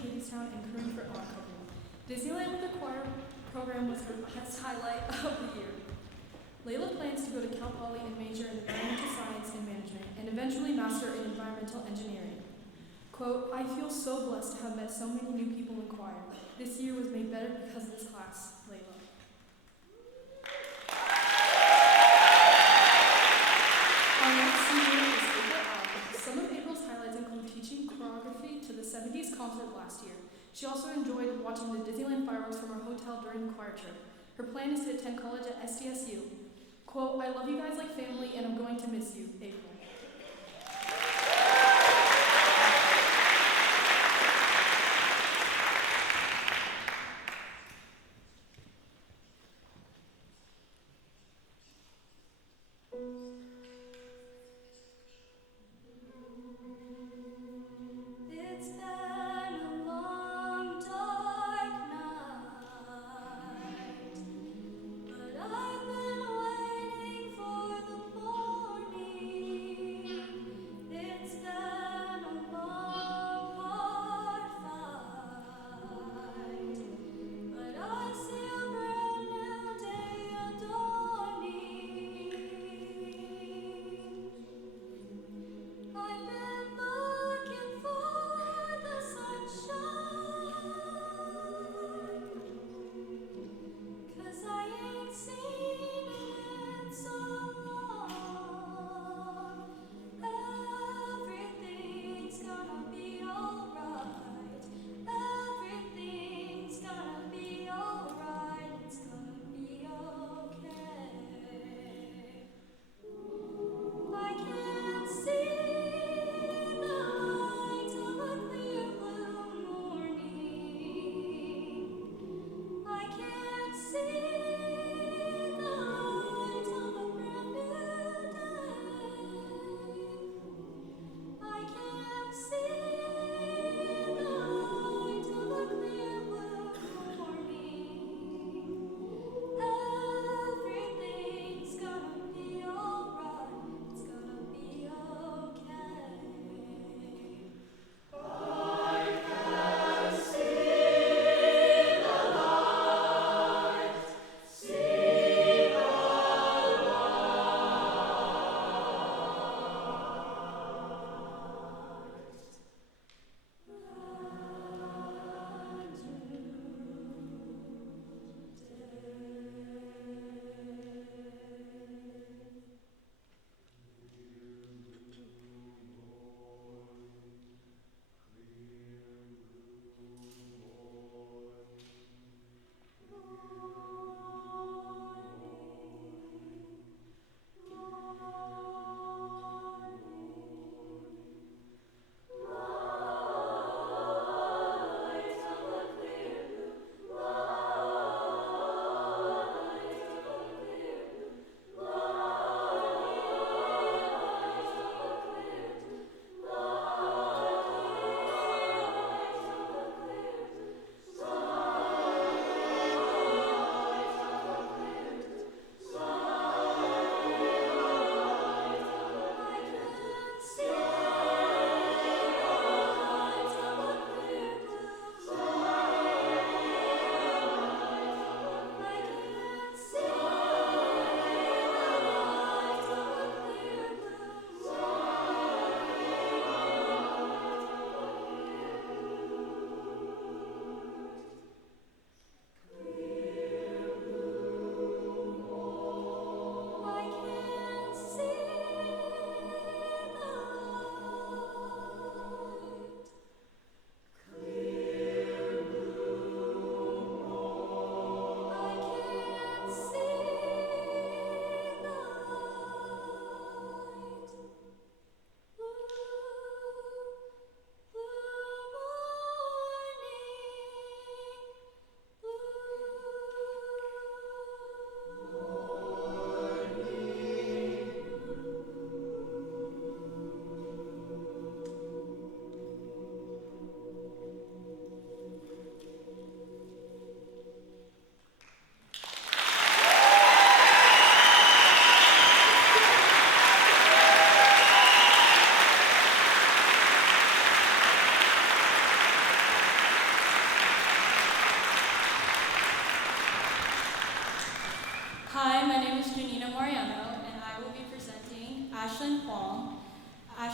Hadestown, and crewing for Odd Couple. Disneyland with the choir program was her best highlight of the year. Layla plans to go to Cal Poly and major in environmental science and management, and eventually master in environmental engineering. Quote, I feel so blessed to have met so many new people in choir. This year was made better because of this class, Layla. Our next senior is April Allen. Some of April's highlights include teaching choreography to the 70s concert last year. She also enjoyed watching the Disneyland fireworks from her hotel during the choir trip. Her plan is to attend college at SDSU. Quote, I love you guys like family and I'm going to miss you, April. It's been a long, dark night, but I've been waiting for the morning.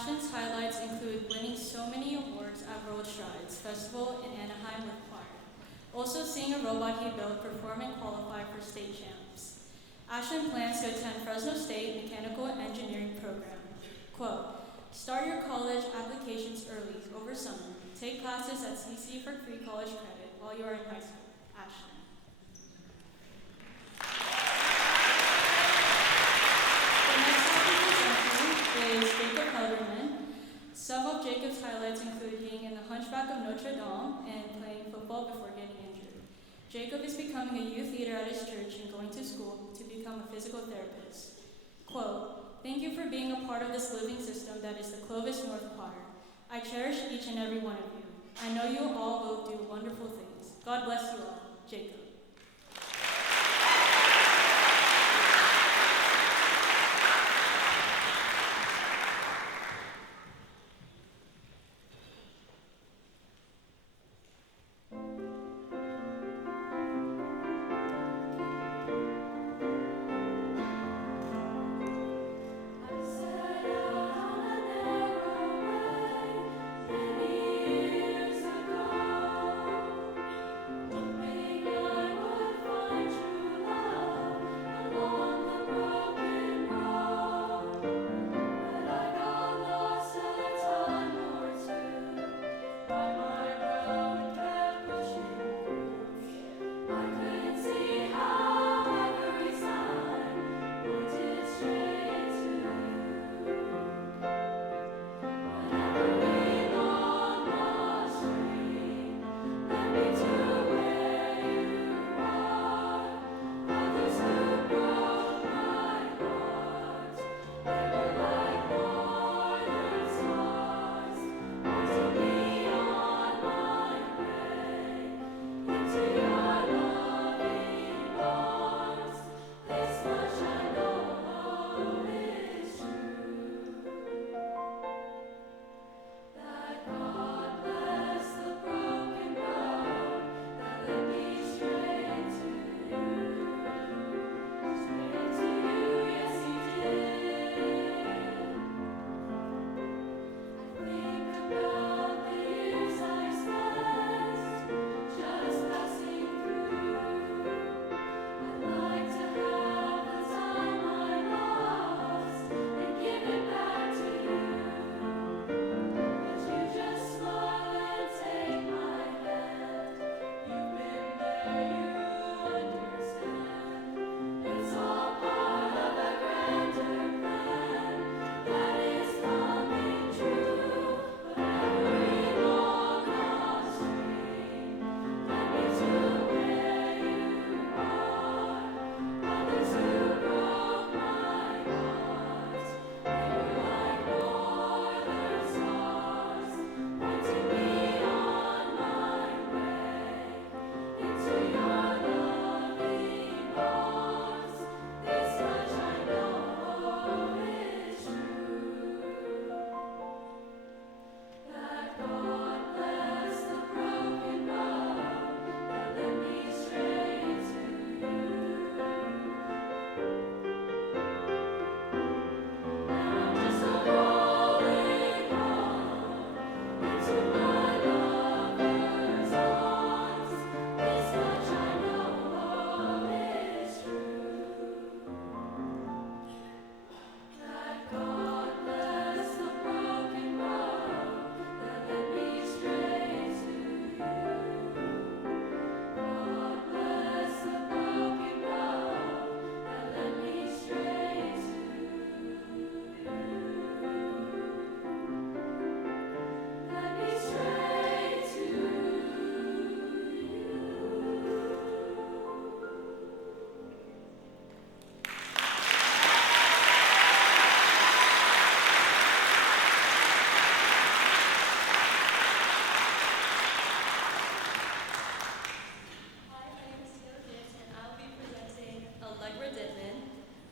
Ashton's highlights include winning so many awards at World Strides Festival in Anaheim with choir. Also seeing a robot he built perform and qualify for state champs. Ashton plans to attend Fresno State Mechanical Engineering Program. Quote, start your college applications early over summer. Take classes at CC for free college credit while you are in high school. Ashton. The next topic presenting is Jacob Helderman. Some of Jacob's highlights include being in the Hunchback of Notre Dame and playing football before getting injured. Jacob is becoming a youth leader at his church and going to school to become a physical therapist. Quote, thank you for being a part of this living system that is the Clovis North Choir. I cherish each and every one of you. I know you all will do wonderful things. God bless you all. Jacob.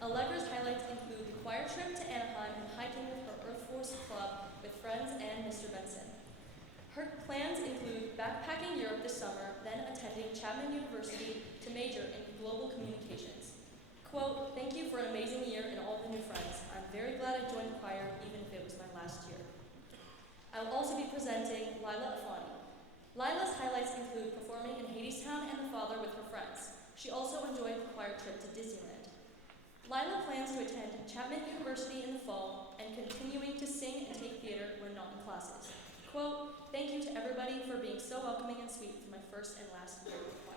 Allegra's highlights include the choir trip to Anaheim and hiking with her Earth Force Club with friends and Mr. Benson. Her plans include backpacking Europe this summer, then attending Chapman University to major in global communications. Quote, thank you for an amazing year and all the new friends. I'm very glad I joined the choir, even if it was my last year. I will also be presenting Lila Afani. Lila's highlights include performing in Hadestown and The Father with her friends. She also enjoyed the choir trip to Disneyland. Lila plans to attend Chapman University in the fall and continuing to sing and take theater when not in classes. Quote, "Thank you to everybody for being so welcoming and sweet for my first and last year of choir."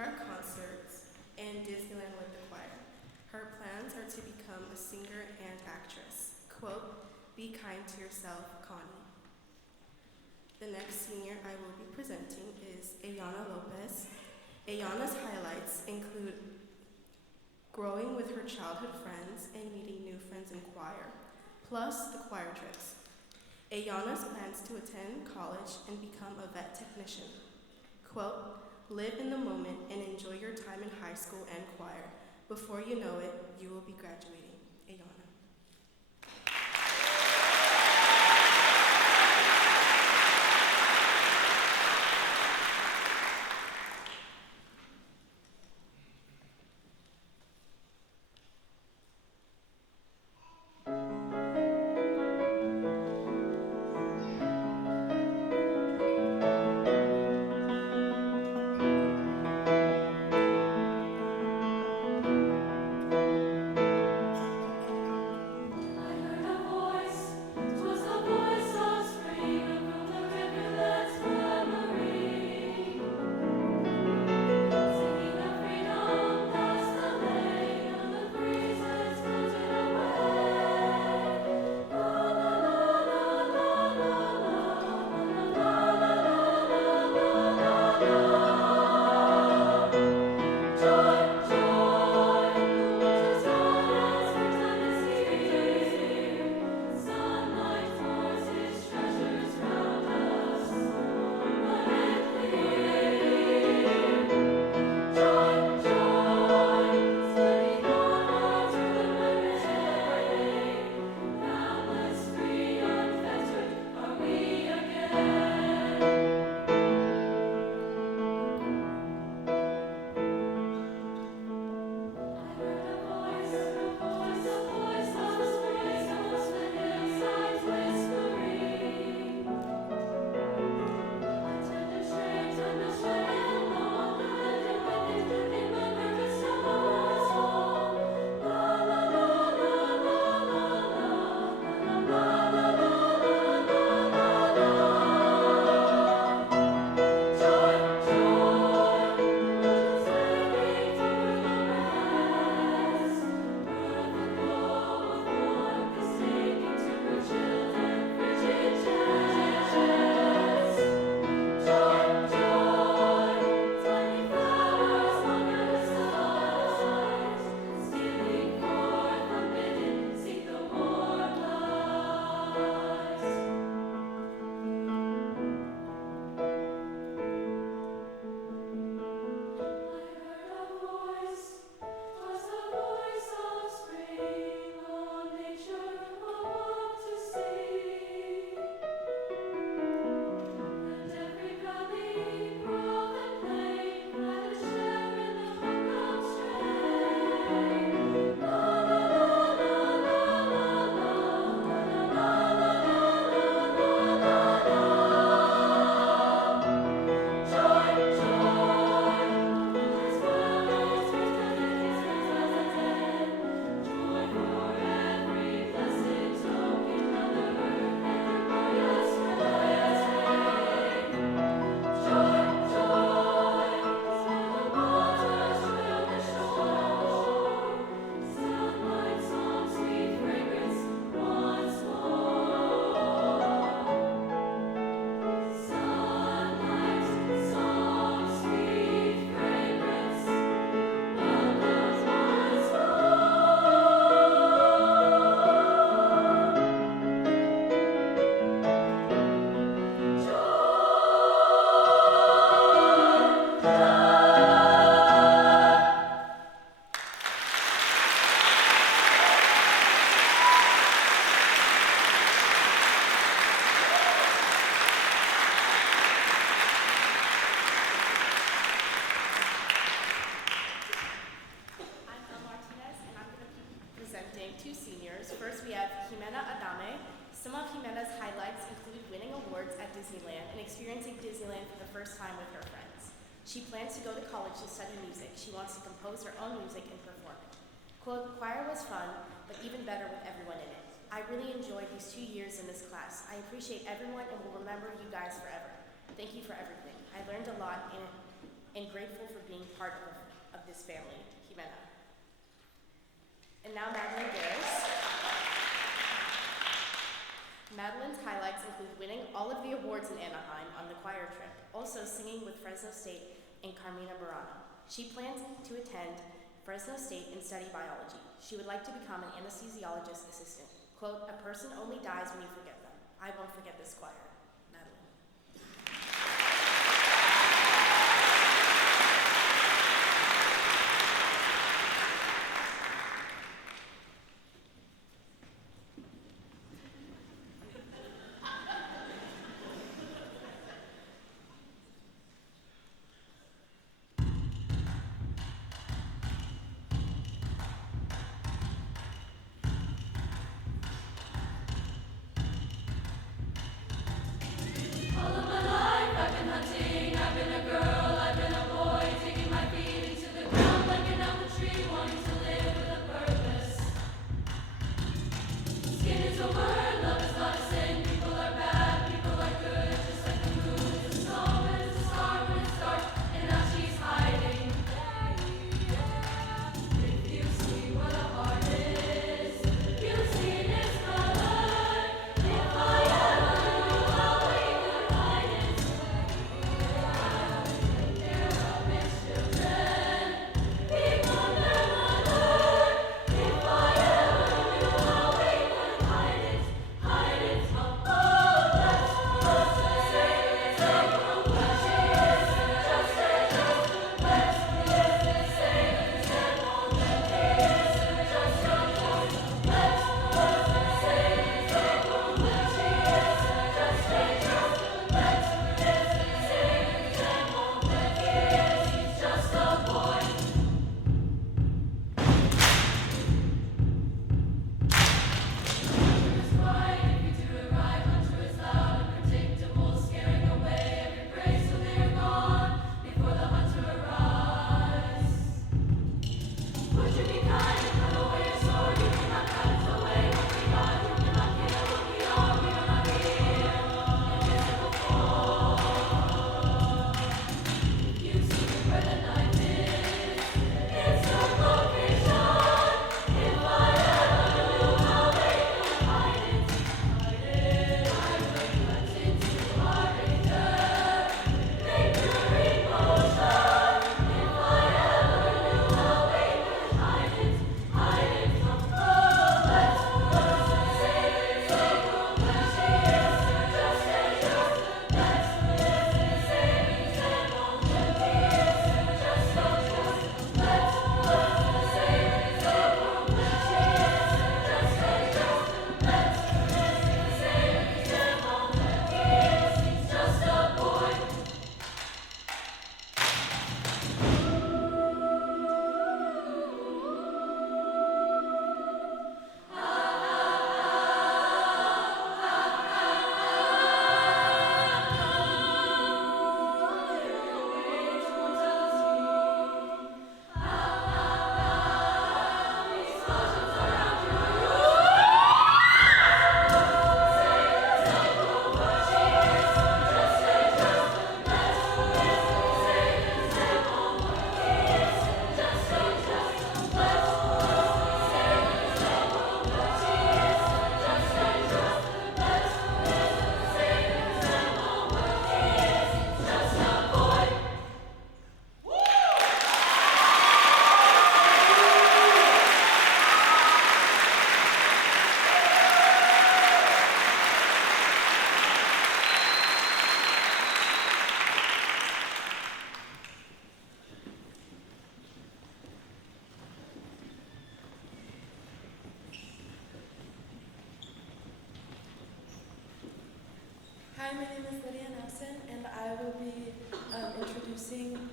guitar concerts, and Disneyland with the choir. Her plans are to become a singer and actress. Quote, "Be kind to yourself, Connie." The next senior I will be presenting is Ayana Lopez. Ayana's highlights include growing with her childhood friends and meeting new friends in choir, plus the choir trips. Ayana's plans to attend college and become a vet technician. Quote, "Live in the moment and enjoy your time in high school and choir. Before you know it, you will be graduating." Ayana. Some of Jimena's highlights include winning awards at Disneyland and experiencing Disneyland for the first time with her friends. She plans to go to college to study music. She wants to compose her own music and perform it. Quote, "Choir was fun, but even better with everyone in it. I really enjoyed these 2 years in this class. I appreciate everyone and will remember you guys forever. Thank you for everything. I learned a lot and and grateful for being part of this family, Jimena. And now Madeline Garris. Madeline's highlights include winning all of the awards in Anaheim on the choir trip, also singing with Fresno State and Carmina Burana. She plans to attend Fresno State and study biology. She would like to become an anesthesiologist assistant. Quote, "A person only dies when you forget them. I won't forget this choir." Madeline. Hi, my name is Lydia Nelson, and I will be introducing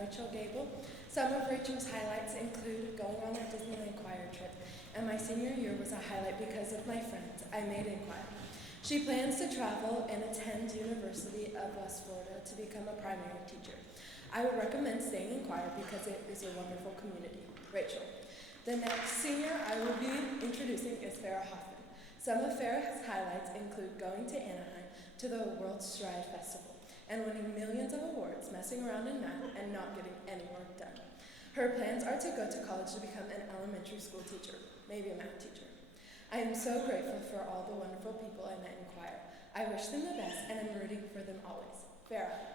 Rachel Gable. Some of Rachel's highlights include going on our Disneyland choir trip, and my senior year was a highlight because of my friends I made in choir. She plans to travel and attend University of West Florida to become a primary teacher. I would recommend staying in choir because it is a wonderful community. Rachel. The next senior I will be introducing is Farrah Hoffman. Some of Farrah's highlights include going to Anaheim to the World Stride Festival and winning millions of awards, messing around in math, and not getting any work done. Her plans are to go to college to become an elementary school teacher, maybe a math teacher. I am so grateful for all the wonderful people I met in choir. I wish them the best, and I'm rooting for them always. Farah.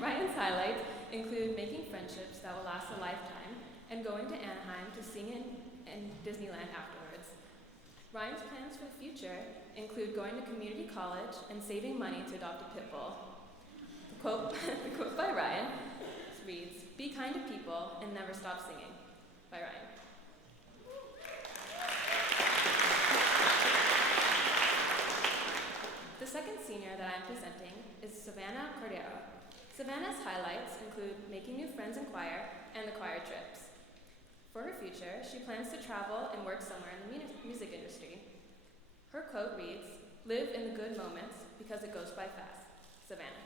Ryan's highlights include making friendships that will last a lifetime and going to Anaheim to sing in Disneyland afterwards. Ryan's plans for the future include going to community college and saving money to adopt a pit bull. The quote by Ryan reads, "Be kind to people and never stop singing," by Ryan. The second senior that I'm presenting is Savannah Cordero. Savannah's highlights include making new friends in choir and the choir trips. For her future, she plans to travel and work somewhere in the music industry. Her quote reads, "Live in the good moments because it goes by fast." Savannah.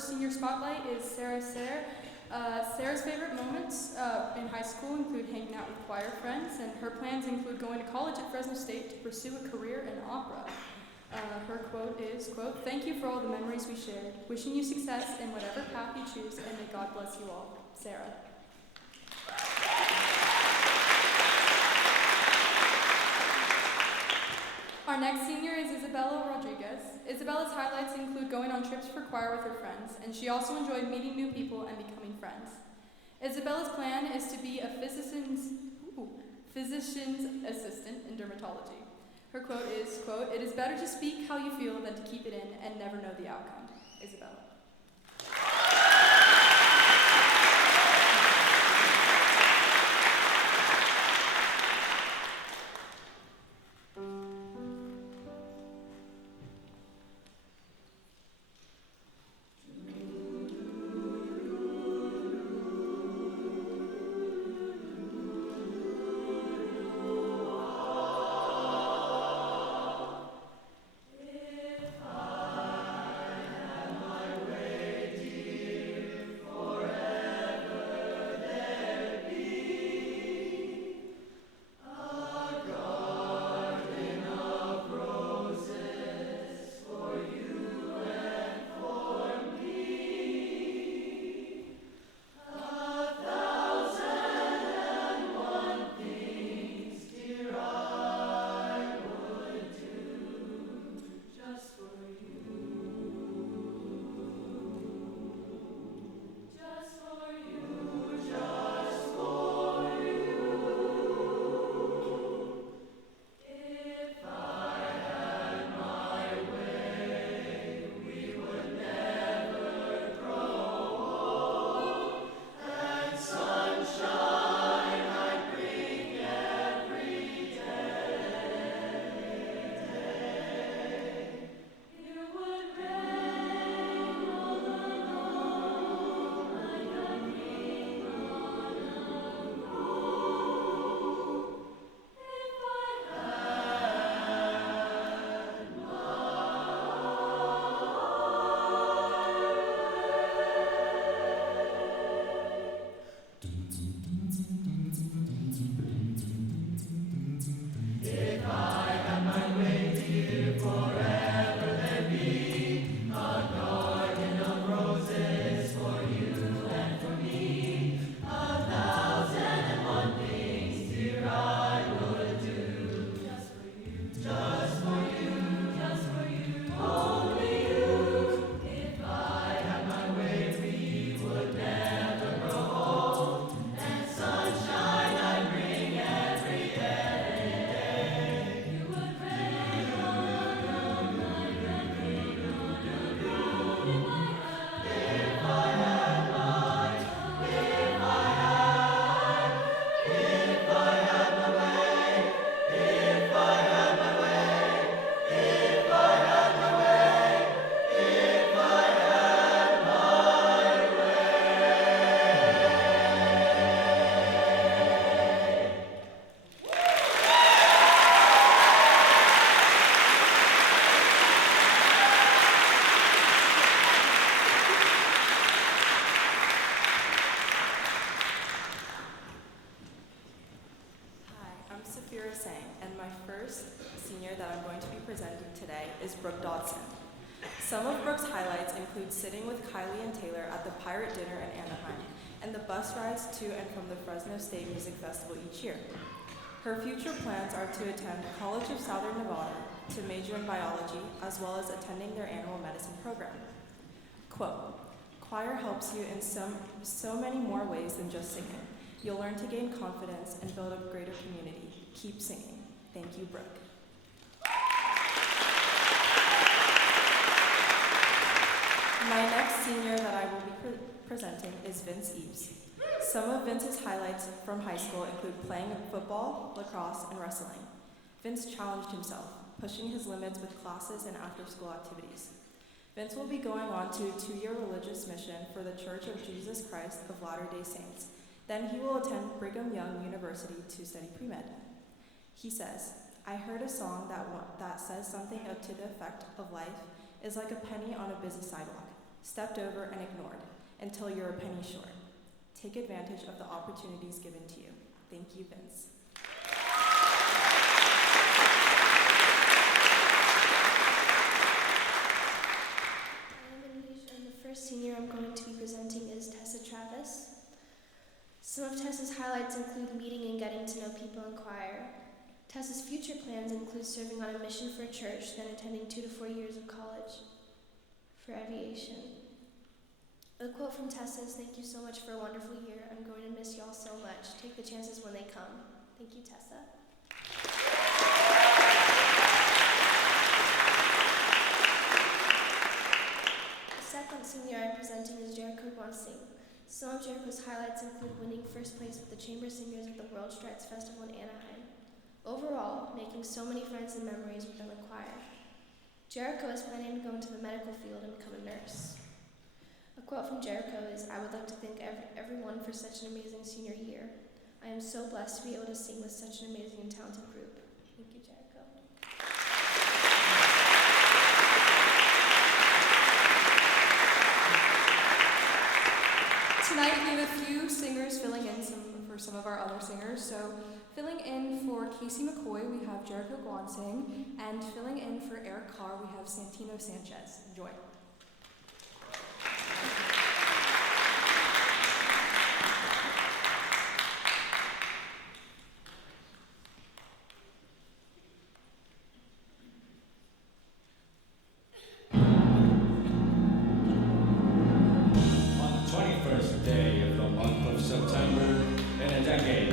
first senior spotlight is Sarah Sayre. Sarah's favorite moments in high school include hanging out with choir friends, and her plans include going to college at Fresno State to pursue a career in opera. Her quote is, quote, "Thank you for all the memories we shared. Wishing you success in whatever path you choose, and may God bless you all. Sarah." Our next senior is Isabella Rodriguez. Isabella's highlights include going on trips for choir with her friends, and she also enjoyed meeting new people and becoming friends. Isabella's plan is to be a physician's assistant in dermatology. Her quote is, quote, "It is better to speak how you feel than to keep it in and never know the outcome." Isabella. Some of Brooke's highlights include sitting with Kylie and Taylor at the Pirate Dinner in Anaheim and the bus rides to and from the Fresno State Music Festival each year. Her future plans are to attend College of Southern Nevada to major in biology, as well as attending their annual medicine program. Quote, "Choir helps you in so many more ways than just singing. You'll learn to gain confidence and build a greater community. Keep singing. Thank you, Brooke." My next senior that I will be presenting is Vince Eves. Some of Vince's highlights from high school include playing football, lacrosse, and wrestling. Vince challenged himself, pushing his limits with classes and after-school activities. Vince will be going on to a 2-year religious mission for the Church of Jesus Christ of Latter-day Saints. Then he will attend Brigham Young University to study pre-med. He says, "I heard a song that says something to the effect of life is like a penny on a busy sidewalk. stepped over, and ignored until you're a penny short. Take advantage of the opportunities given to you. Thank you, Vince. I'm Anisha, and the first senior I'm going to be presenting is Tessa Travis. Some of Tessa's highlights include meeting and getting to know people in choir. Tessa's future plans include serving on a mission for a church, then attending 2 to 4 years of college for aviation. A quote from Tessa is, "Thank you so much for a wonderful year. I'm going to miss y'all so much. Take the chances when they come." Thank you, Tessa. The second senior I'm presenting is Jericho Gwansing. Some of Jericho's highlights include winning first place with the Chamber Singers at the World Strides Festival in Anaheim. Overall, making so many friends and memories within the choir. Jericho is planning to go into the medical field and become a nurse. A quote from Jericho is, "I would like to thank everyone for such an amazing senior year. I am so blessed to be able to sing with such an amazing and talented group." Thank you, Jericho. Tonight we have a few singers filling in for some of our other singers. So filling in for Casey McCoy, we have Jericho Gwansing, and filling in for Eric Carr, we have Santino Sanchez. Enjoy.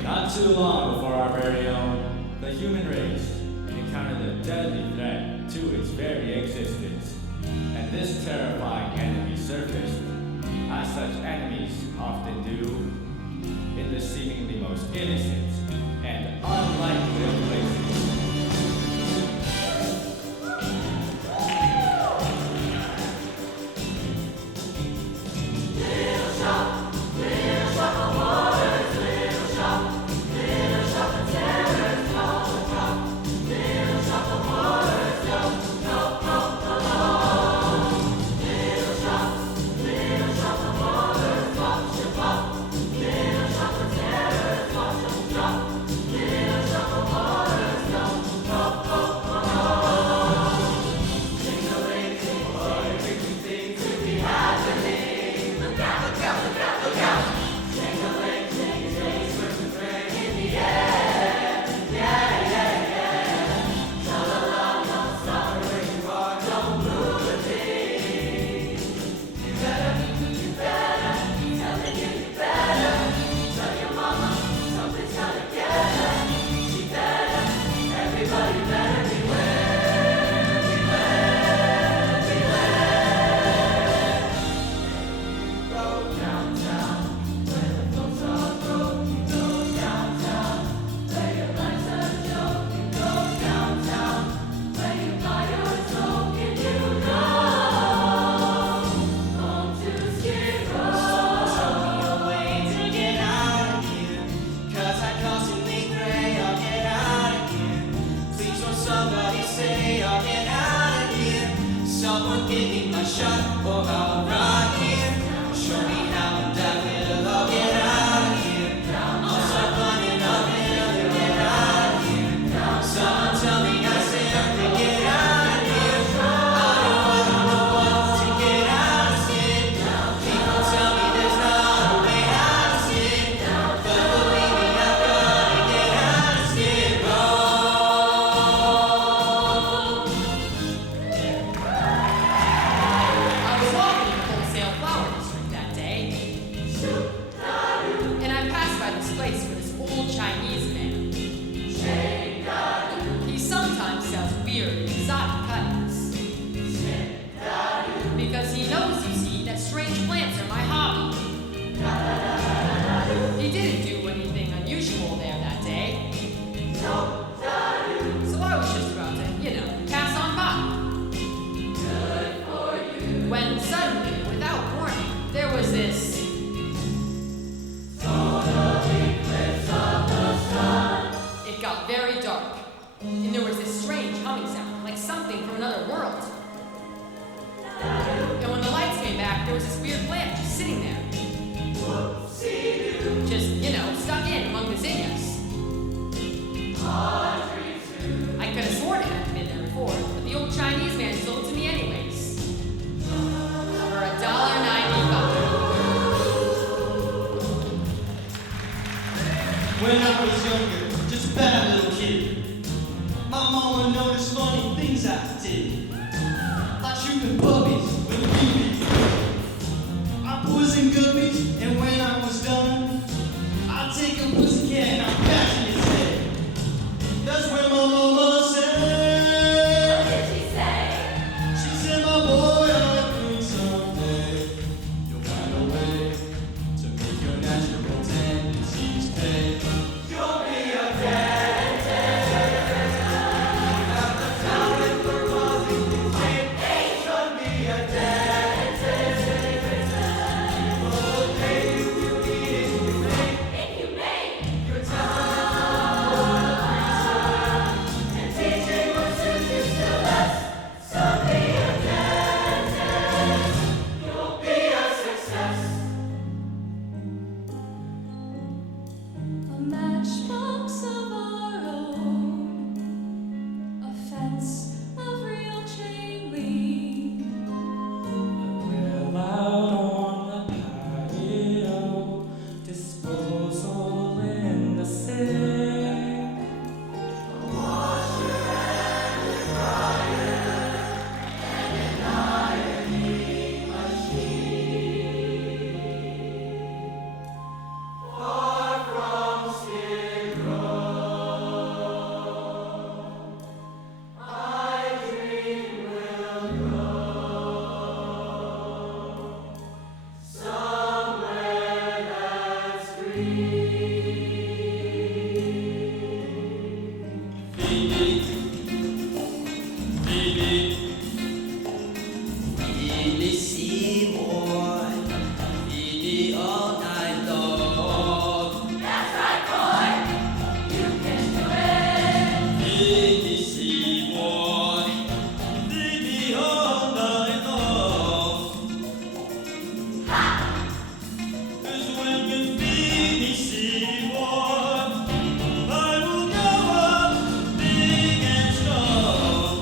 Not too long before our very own, the human race encountered a deadly threat to its very existence, and this terrifying enemy surfaced, as such enemies often do, in the seemingly most innocent and unlikely of places. Solar eclipse of the sun. there was this weird plant just sitting there. Just, stuck in among the zinnias. I could have sworn it hadn't been there before, but the old Chinese man sold it to me anyways. For $1.95. When I was younger, just a bad little kid, my mama noticed funny things I did. Like shooting puppies with a BB. I poisoned guppies, and when I was done, I'd take a pussycat and I'd bash in its head. That's when my mama said. What did she say? She said, my boy, I think someday you'll find a way to make your natural tendencies pay. You'll be a dentist. At the talent for causing disease. Hey, you'll be a dentist. Will pay you to be inhumane. Inhumane. Your talent for research and teaching will suit you still less. So be a dentist. You'll be a success. A matchbox of our own, a fence of real chain link. Grill out on the patio, disposal in the sink. Phoebe, Phoebe Seymour, Phoebe all night long. That's right, boy, you can do it. Phoebe Seymour, Phoebe all night long. Ha! 'Cause when you Phoebe Seymour, I will go up big and strong.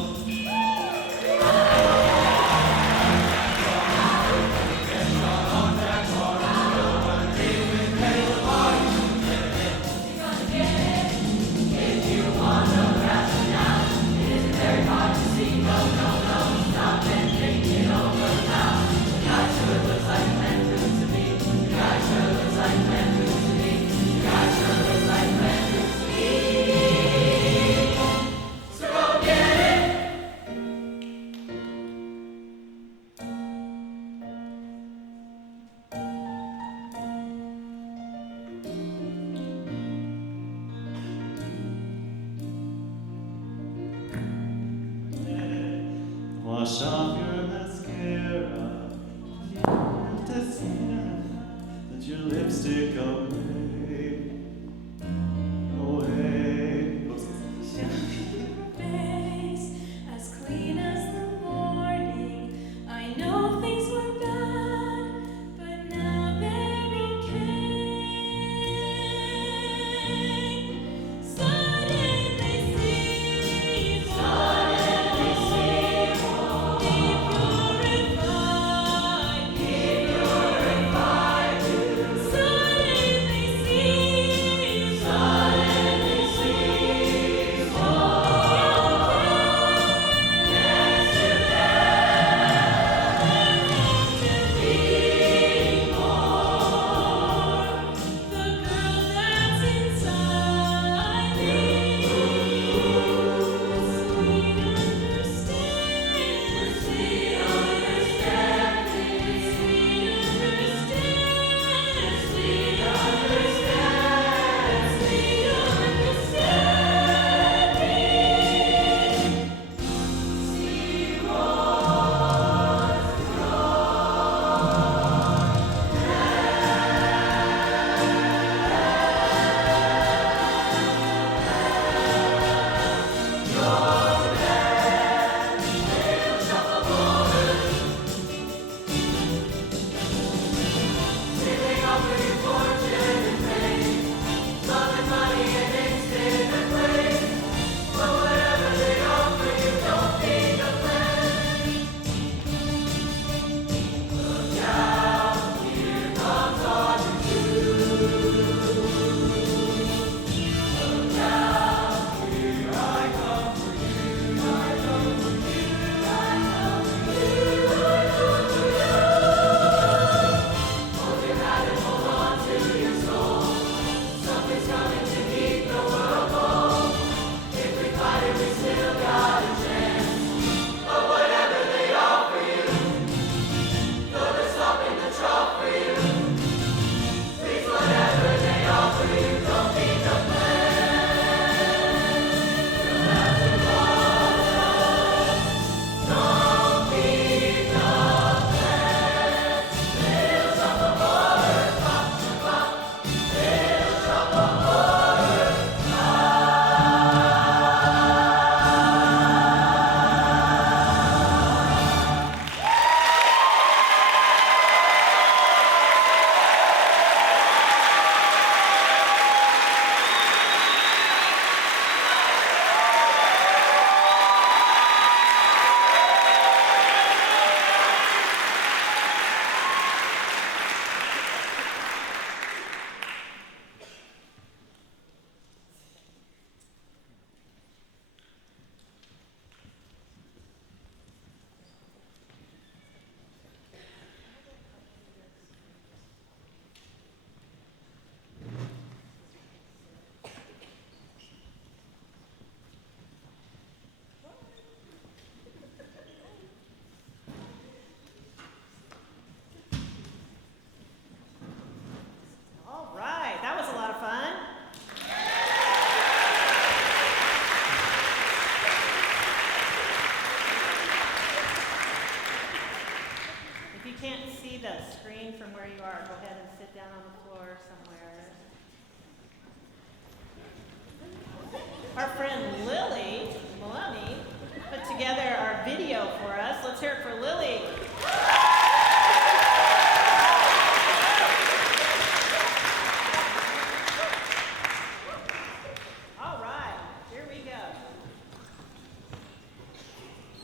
Wash off your mascara. You have to see that your lipstick away. Away. Face as clean as the morning. I know things were bad, but now they're okay. Suddenly see, be purified, Suddenly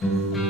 Time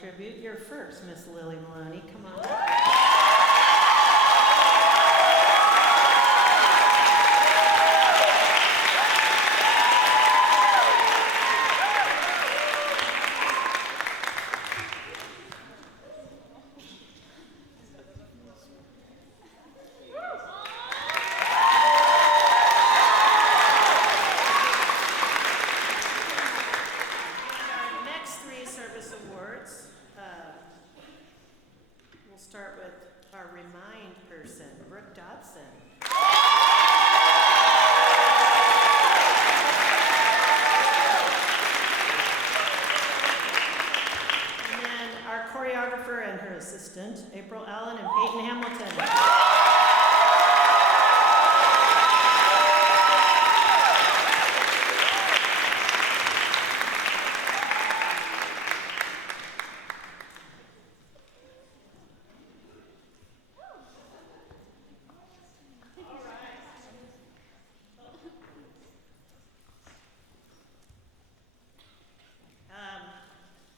tribute, your first, Miss Lily Maloney. Come on. Start with our remind person, Brooke Dodson. And then our choreographer and her assistant, April Allen and Peyton Hamilton.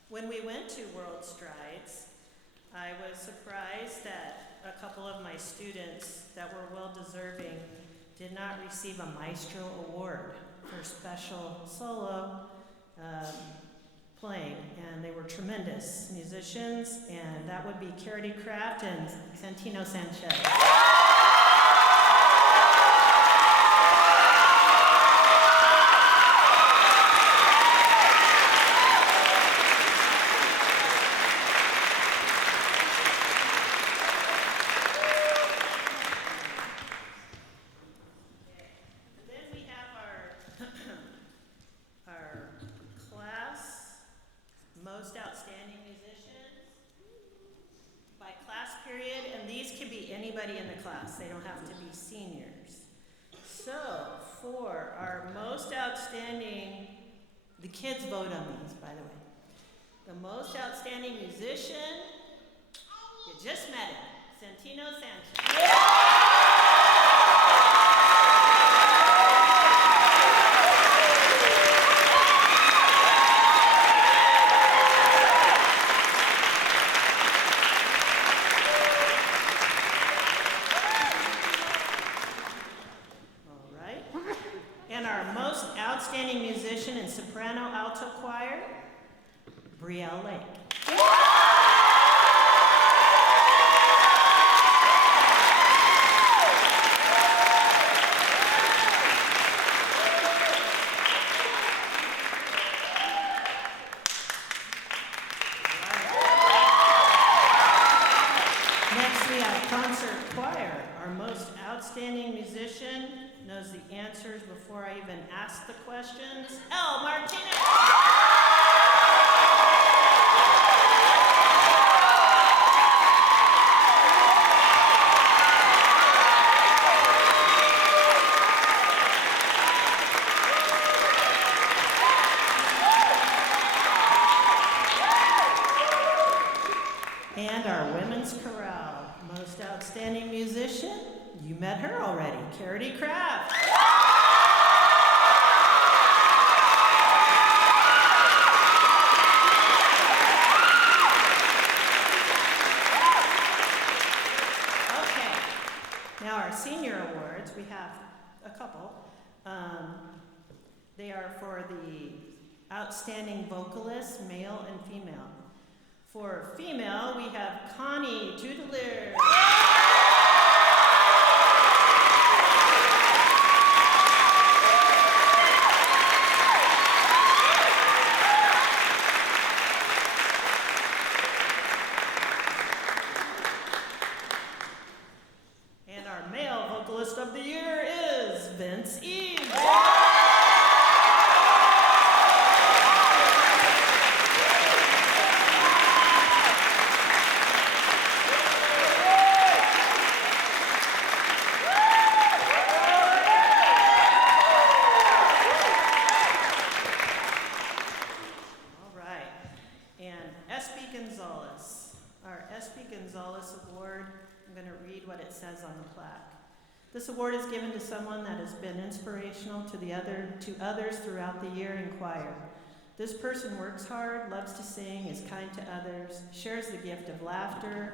When we went to World Strides, I was surprised that a couple of my students that were well-deserving did not receive a Maestro Award for special solo playing, and they were tremendous musicians, and that would be Charity Kraft and Santino Sanchez. Most outstanding musicians by class period, and these can be anybody in the class. They don't have to be seniors. So for our most outstanding, the kids vote on these, by the way. The most outstanding musician, you just met him, Santino Sanchez. Outstanding musician in soprano alto choir, Brielle Lake. Next we have concert choir. Our most outstanding musician knows the answers before I even ask the questions. Elle Martinez. And our women's chorale, most outstanding musician, you met her already, Charity Kraft. Okay, now our senior awards, we have a couple. They are for the outstanding vocalists, male and female. For female, we have Connie Tudelier. And our male vocalist of the year is Vince Eves. This award is given to someone that has been inspirational to others throughout the year in choir. This person works hard, loves to sing, is kind to others, shares the gift of laughter.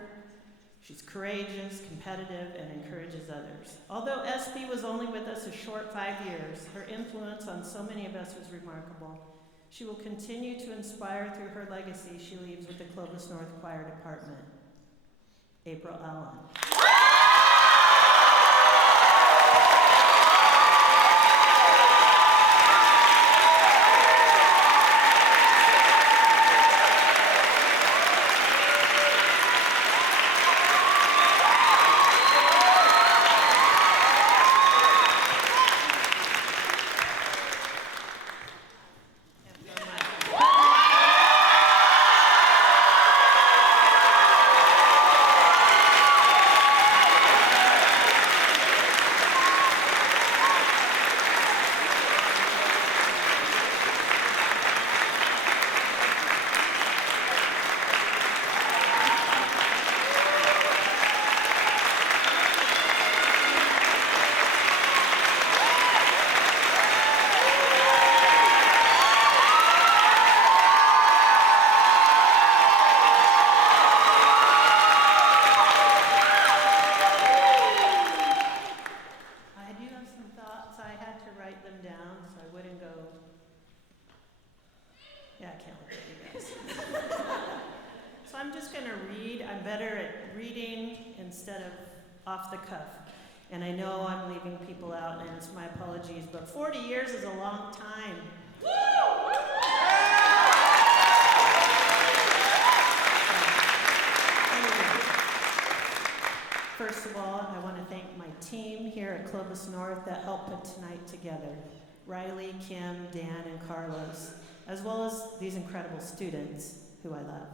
She's courageous, competitive, and encourages others. Although SB was only with us a short 5 years, her influence on so many of us was remarkable. She will continue to inspire through her legacy she leaves with the Clovis North Choir Department. April Allen. Off the cuff. And I know I'm leaving people out, and it's my apologies, but 40 years is a long time. First of all, I want to thank my team here at Clovis North that helped put tonight together. Riley, Kim, Dan, and Carlos, as well as these incredible students who I love.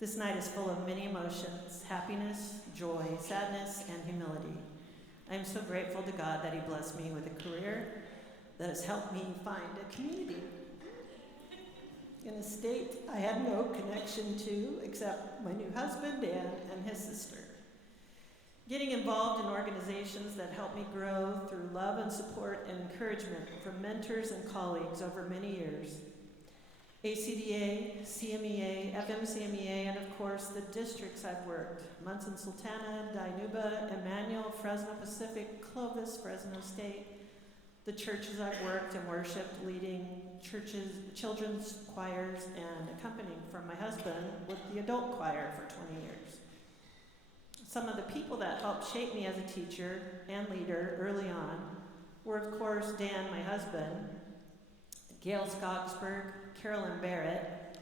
This night is full of many emotions: happiness, joy, sadness, and humility. I am so grateful to God that He blessed me with a career that has helped me find a community in a state I had no connection to except my new husband, Dan, and his sister. Getting involved in organizations that help me grow through love and support and encouragement from mentors and colleagues over many years. ACDA, CMEA, FMCMEA, and of course the districts I've worked: Munson, Sultana, Dinuba, Emmanuel, Fresno Pacific, Clovis, Fresno State. The churches I've worked and worshiped, leading churches, children's choirs, and accompanying from my husband with the adult choir for 20 years. Some of the people that helped shape me as a teacher and leader early on were, of course, Dan, my husband, Gail Skogsberg, Carolyn Barrett.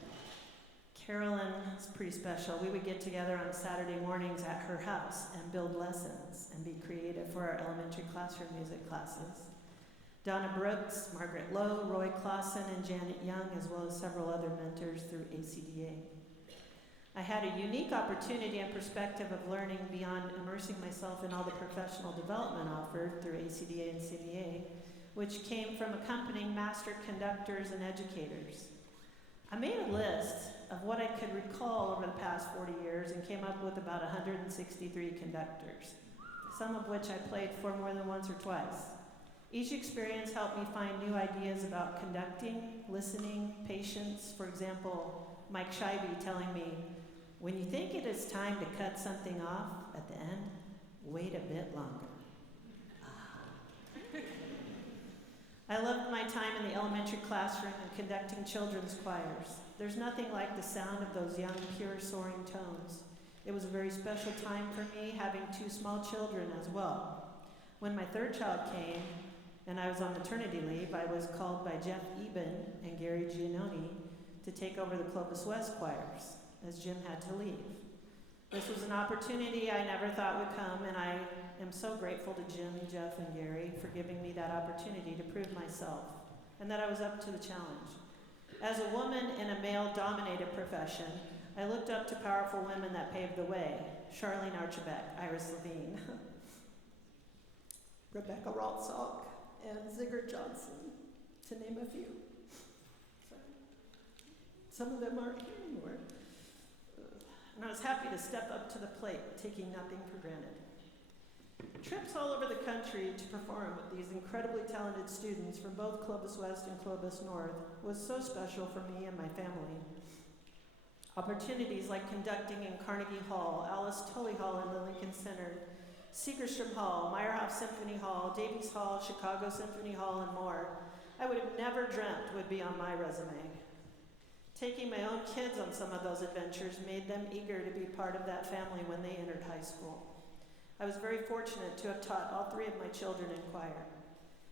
Carolyn is pretty special. We would get together on Saturday mornings at her house and build lessons and be creative for our elementary classroom music classes. Donna Brooks, Margaret Lowe, Roy Clausen, and Janet Young, as well as several other mentors through ACDA. I had a unique opportunity and perspective of learning beyond immersing myself in all the professional development offered through ACDA and CMEA, which came from accompanying master conductors and educators. I made a list of what I could recall over the past 40 years and came up with about 163 conductors, some of which I played for more than once or twice. Each experience helped me find new ideas about conducting, listening, patience. For example, Mike Scheibe telling me, when you think it is time to cut something off at the end, wait a bit longer. I loved my time in the elementary classroom and conducting children's choirs. There's nothing like the sound of those young, pure, soaring tones. It was a very special time for me, having 2 small children as well. When my 3rd child came, and I was on maternity leave, I was called by Jeff Eben and Gary Giannoni to take over the Clovis West choirs, as Jim had to leave. This was an opportunity I never thought would come, and I am so grateful to Jim, Jeff, and Gary for giving me that opportunity to prove myself, and that I was up to the challenge. As a woman in a male-dominated profession, I looked up to powerful women that paved the way: Charlene Archibek, Iris Levine, Rebecca Raltzog, and Zigger Johnson, to name a few. Some of them aren't here anymore. And I was happy to step up to the plate, taking nothing for granted. Trips all over the country to perform with these incredibly talented students from both Clovis West and Clovis North was so special for me and my family. Opportunities like conducting in Carnegie Hall, Alice Tully Hall in the Lincoln Center, Segerstrom Hall, Meyerhoff Symphony Hall, Davies Hall, Chicago Symphony Hall, and more, I would have never dreamt would be on my resume. Taking my own kids on some of those adventures made them eager to be part of that family when they entered high school. I was very fortunate to have taught all three of my children in choir.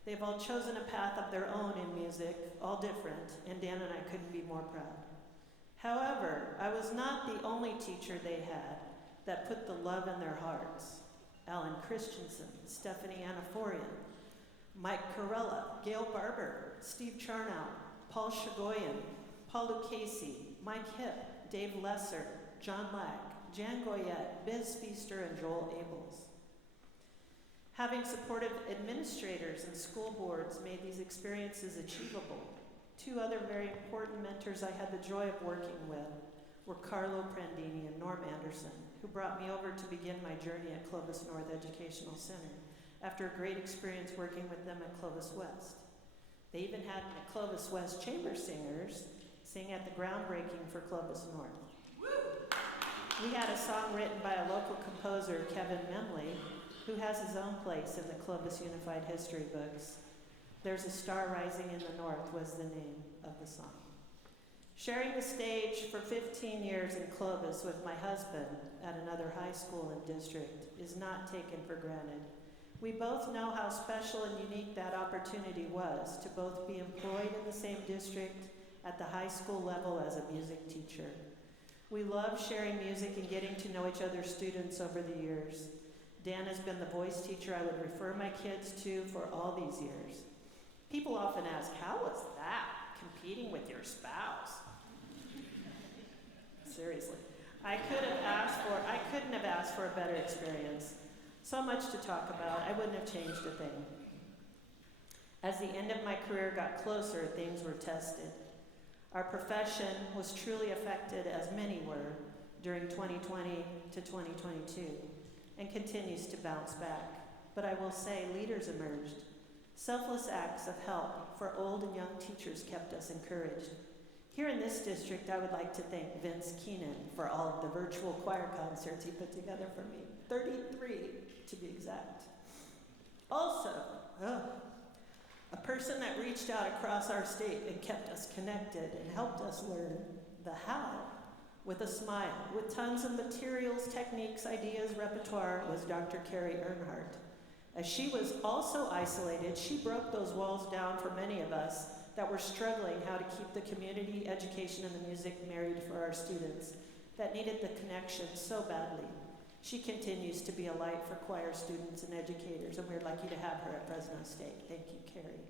They've all chosen a path of their own in music, all different, and Dan and I couldn't be more proud. However, I was not the only teacher they had that put the love in their hearts. Alan Christensen, Stephanie Anaforian, Mike Corella, Gail Barber, Steve Charnow, Paul Shagoyan, Paul Lucchese, Mike Hipp, Dave Lesser, John Lack, Jan Goyette, Biz Feaster, and Joel Abels. Having supportive administrators and school boards made these experiences achievable. Two other very important mentors I had the joy of working with were Carlo Prandini and Norm Anderson, who brought me over to begin my journey at Clovis North Educational Center after a great experience working with them at Clovis West. They even had my Clovis West Chamber Singers sing at the groundbreaking for Clovis North. We had a song written by a local composer, Kevin Memley, who has his own place in the Clovis Unified History books. There's a Star Rising in the North was the name of the song. Sharing the stage for 15 years in Clovis with my husband at another high school and district is not taken for granted. We both know how special and unique that opportunity was to both be employed in the same district at the high school level as a music teacher. We love sharing music and getting to know each other's students over the years. Dan has been the voice teacher I would refer my kids to for all these years. People often ask, how was that, competing with your spouse? Seriously. I couldn't have asked for a better experience. So much to talk about, I wouldn't have changed a thing. As the end of my career got closer, things were tested. Our profession was truly affected, as many were, during 2020 to 2022, and continues to bounce back. But I will say, leaders emerged. Selfless acts of help for old and young teachers kept us encouraged. Here in this district, I would like to thank Vince Keenan for all of the virtual choir concerts he put together for me, 33 to be exact. Also, a person that reached out across our state and kept us connected and helped us learn the how with a smile, with tons of materials, techniques, ideas, repertoire, was Dr. Carrie Earnhardt. As she was also isolated, she broke those walls down for many of us that were struggling how to keep the community, education, and the music married for our students that needed the connection so badly. She continues to be a light for choir students and educators, and we're lucky to have her at Fresno State. Thank you, Carrie.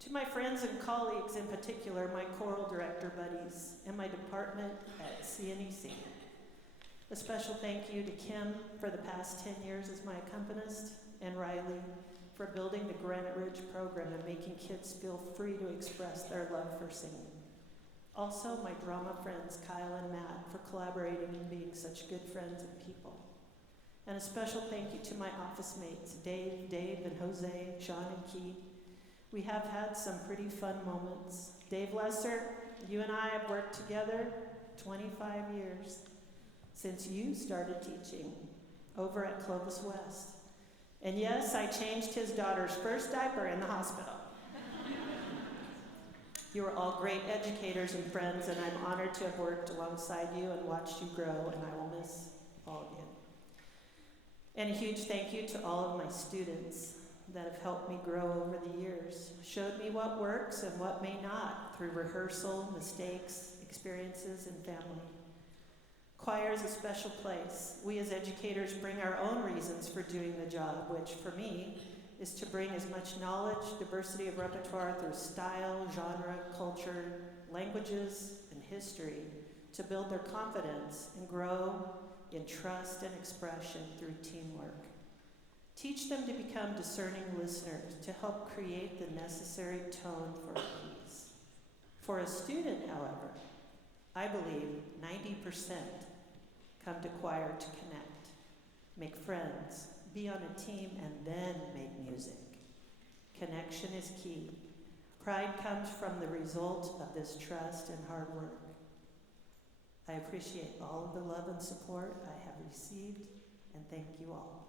To my friends and colleagues, in particular, my choral director buddies, and my department at CNEC. A special thank you to Kim for the past 10 years as my accompanist, and Riley for building the Granite Ridge program and making kids feel free to express their love for singing. Also, my drama friends, Kyle and Matt, for collaborating and being such good friends and people. And a special thank you to my office mates, Dave and Jose, Sean and Key. We have had some pretty fun moments. Dave Lesser, you and I have worked together 25 years since you started teaching over at Clovis West. And yes, I changed his daughter's first diaper in the hospital. You are all great educators and friends, and I'm honored to have worked alongside you and watched you grow, and I will miss all of you. And a huge thank you to all of my students that have helped me grow over the years, showed me what works and what may not through rehearsal, mistakes, experiences, and family. Choir is a special place. We as educators bring our own reasons for doing the job, which for me is to bring as much knowledge, diversity of repertoire through style, genre, culture, languages, and history to build their confidence and grow in trust and expression through teamwork. Teach them to become discerning listeners to help create the necessary tone for a piece. For a student, however, I believe 90% come to choir to connect, make friends, be on a team, and then make music. Connection is key. Pride comes from the result of this trust and hard work. I appreciate all of the love and support I have received, and thank you all.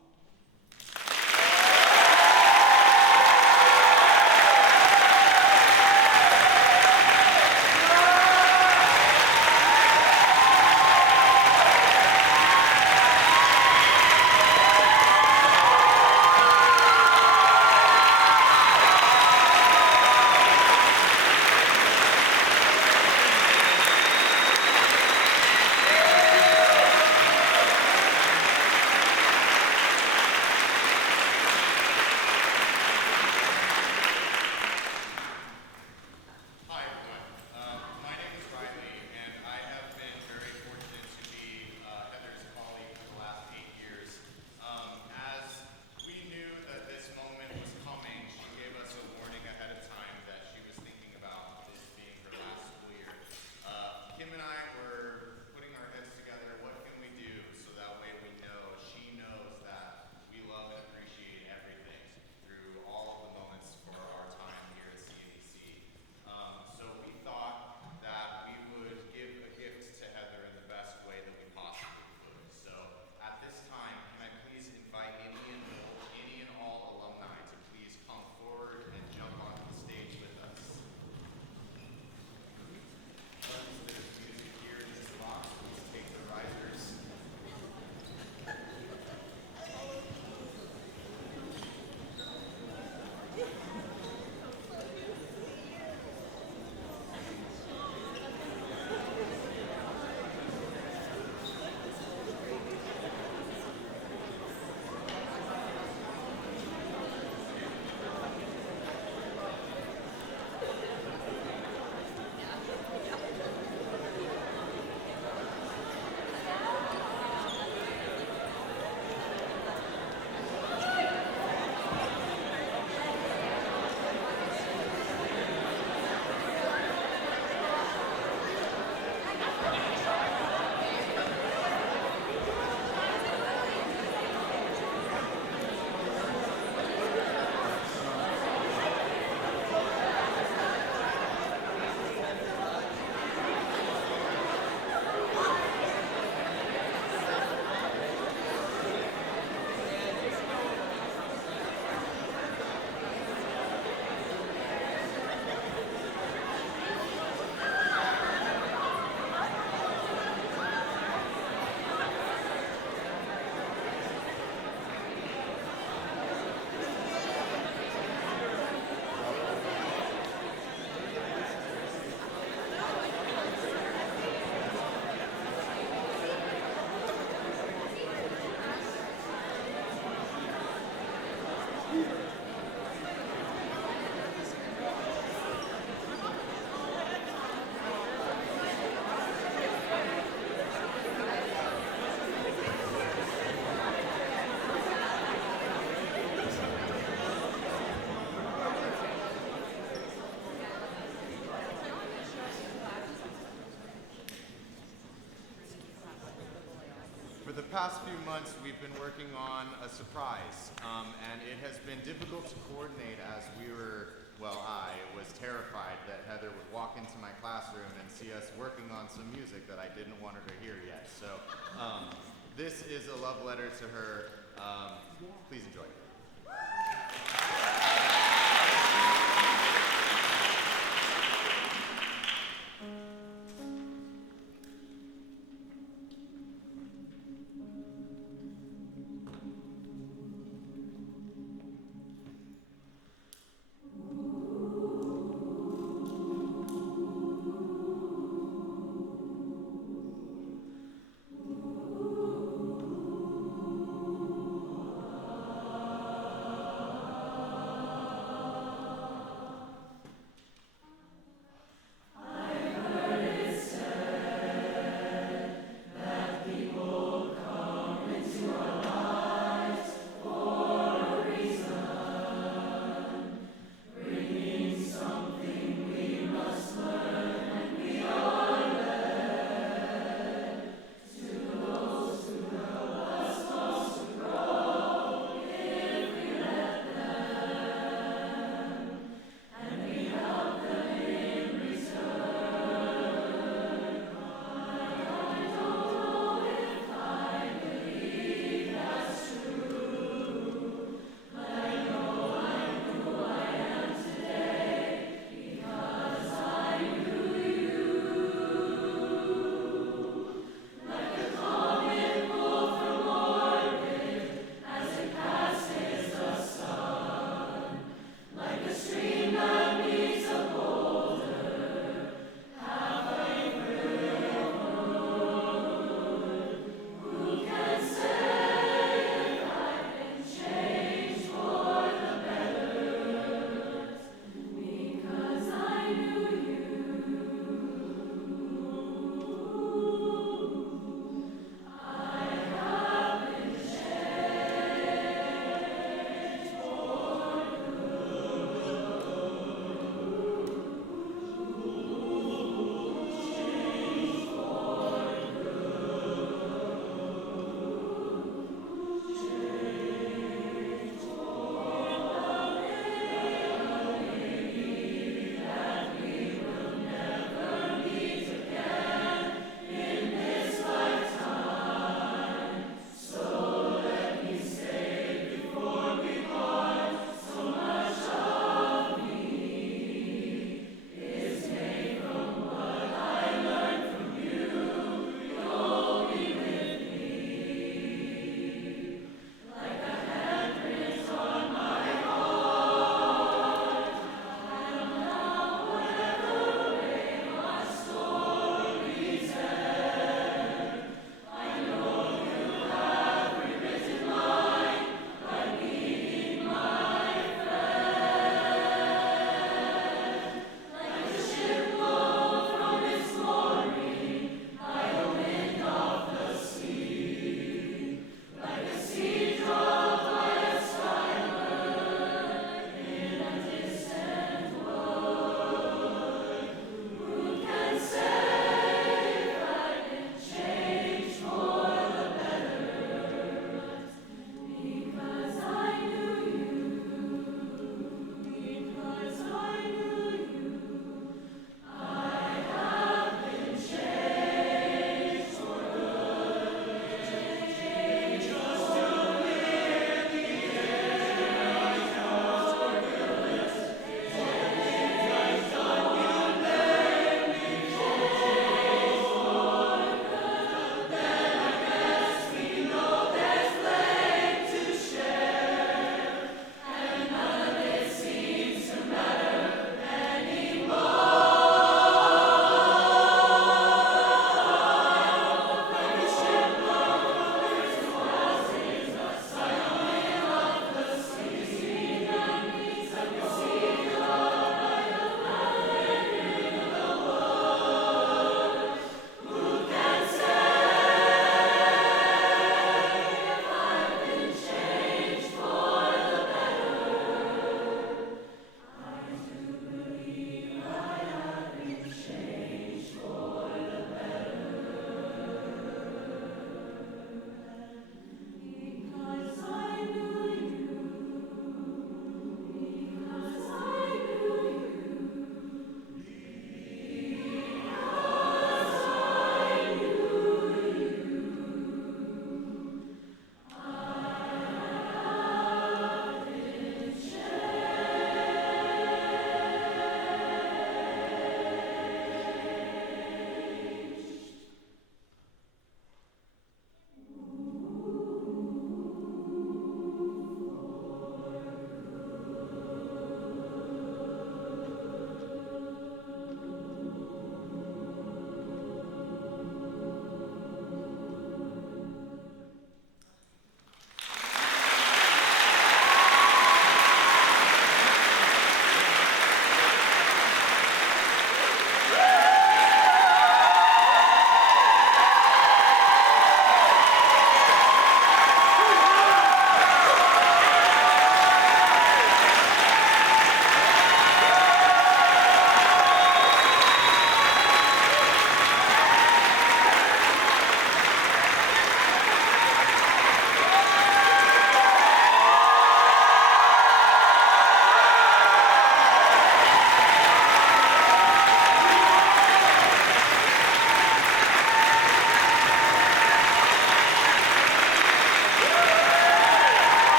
For the past few months, we've been working on a surprise, and it has been difficult to coordinate as I was terrified that Heather would walk into my classroom and see us working on some music that I didn't want her to hear yet. So this is a love letter to her. Please enjoy.